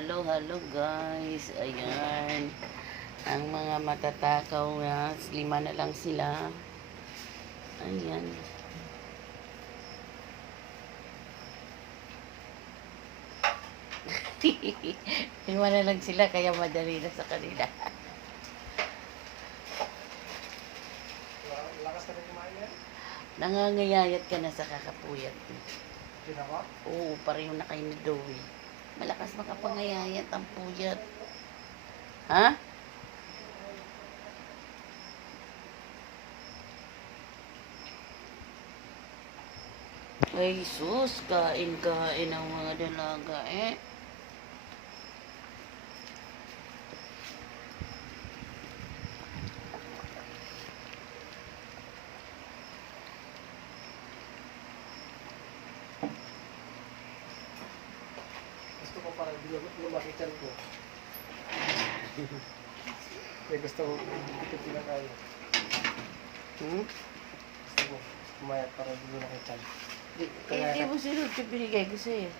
hello, hello guys. Ayan. Ang mga matatakaw na, lima na lang sila. Ayan. lima na lang sila, kaya madali na sa kanila. Lakas ka kumain yan? Nangangayayat ka na sa kakapuyat. Ginawa? Oo, pareho na kayo ni Dowie. Malakas makapangayayat ang puyat. Ha? Ay, sus, kain-kain ang mga dalaga eh. Gusto ko parang lumaki lumaki chan ko. Kaya gusto ko ito pinakain. Hmm? Gusto ko kumayat para lumaki chan. Di, Eh, kaya Hindi mo sinunod yung binigay ko sa'yo.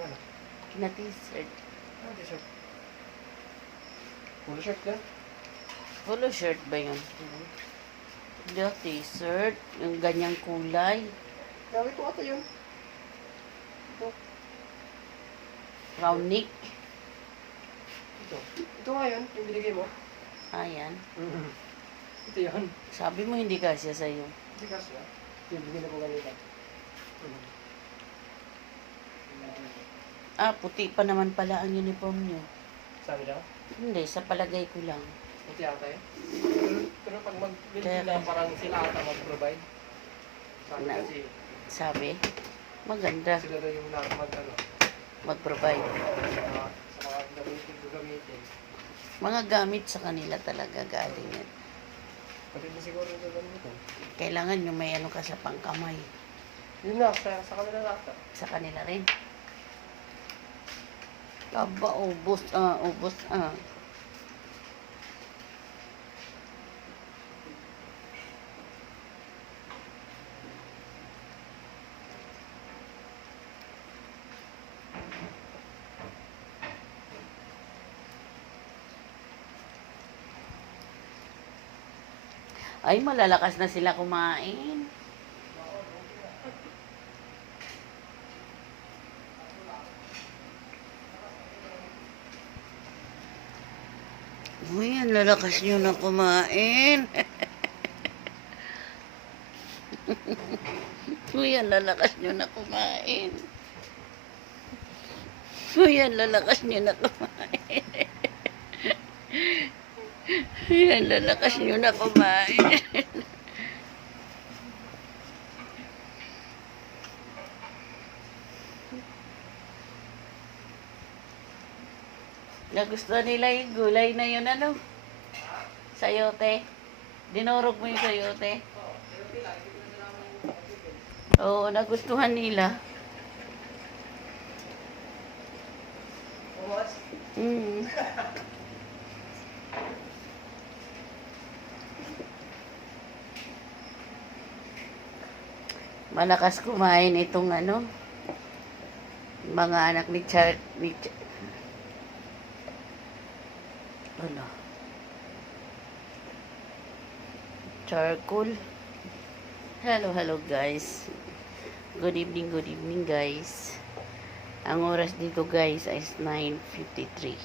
Ano? Kina-t-shirt. Ah, t-shirt. Full shirt yan? Polo shirt ba yun? Hindi, t-shirt. Yung ganyang kulay. Gamit ko ata yun. Ito. Neck. Ito. Ito nga yun, yung binigay mo. Ayan. Ito yun. Sabi mo hindi kasya sa'yo. Hindi kasi ah. Ito yung binigay ko kanina. Mm. Ah, puti pa naman pala ang uniform nyo. Sabi na? Hindi, sa palagay ko lang. Ito yata eh. Pero, pag mag-build sila, parang sila ata mag-provide. Sabi Na- kasi, Sabi, maganda sila daw yung lahat mag ano, mag-provide. uh, mga gamit sa kanila talaga galing yan. Pati na siguro yung gagamitin. Kailangan nyo may ano ka sa pangkamay. Yun na, sa, sa kanila lahat. ah. Sa kanila rin. Aba, ubos, ah, ubos, ah. Ay, malalakas na sila kumain. Uy, ang lalakas nyo na kumain. Uy, ang lalakas nyo na kumain. Uy, ang lalakas nyo na kumain. Uy, ang lalakas nyo na kumain. Nagustuhan nila yung gulay na yun, ano? Sayote. Dinurog mo yung sayote. Oo, nagustuhan nila. Mm. Malakas kumain itong ano, mga anak ni Char... Ni Ch- ano? Charcoal. Hello, hello guys. Good evening, good evening guys. Ang oras dito guys is 9.53.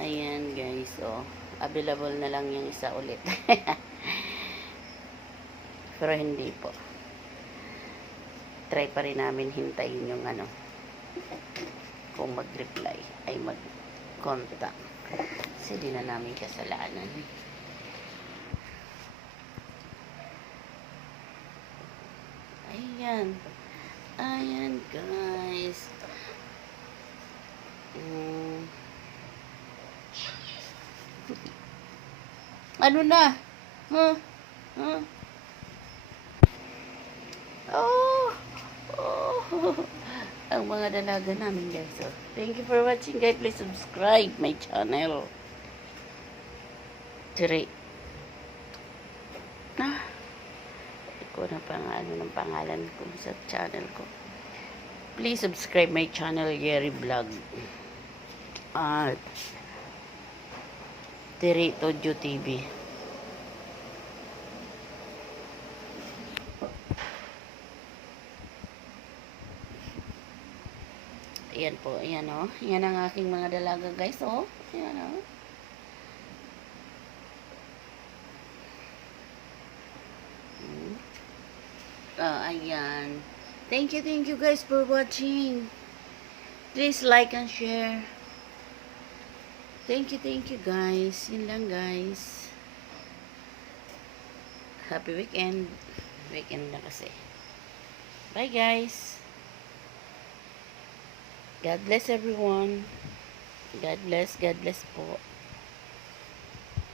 Ayan guys, oh. Available na lang yung isa ulit. Pero hindi po. Try pa rin namin hintayin yung ano. Kung mag-reply ay mag-contact. Kasi di na namin kasalanan. Ayan. Ayan, guys. Mm. Ano na? Huh? Huh? Oh! Oh! Ang mga dalaga namin, guys. So, thank you for watching, guys. Please subscribe my channel. Tiri. Na. Ito na pang ano ng pangalan ko sa channel ko. Please subscribe my channel, Gary Vlog. At Tirito Ju TV. Ayan po, ayan o. Yan ang aking mga dalaga guys, oh. Ayan o. Ah, ayan. Thank you, thank you guys for watching. Please like and share. Thank you, thank you guys. Yun lang guys. Happy weekend. Weekend na kasi. Bye guys. God bless everyone. God bless, God bless po.